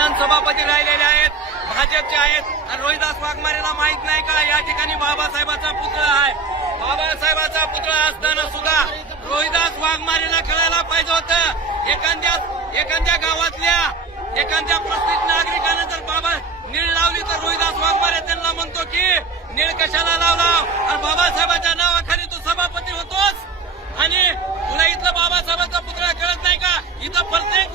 विधान सभापती राहिलेले आहेत, भाजपचे आहेत. आणि रोहिदास वाघमारेला माहित नाही का या ठिकाणी बाबासाहेबाचा पुतळा आहे. बाबासाहेबाचा पुतळा असताना सुद्धा रोहिदास वाघमारेला कळायला पाहिजे होतं. एखाद्या गावातल्या एखाद्या प्रत्येक नागरिकाने जर बाबा नीळ लावली तर रोहिदास वाघमारे त्यांना म्हणतो की नीळ कशाला लावला, आणि बाबासाहेबाच्या नावाखाली तू सभापती होतोस आणि तुला इथलं बाबासाहेबाचा पुतळा कळत नाही का? इथं प्रत्येक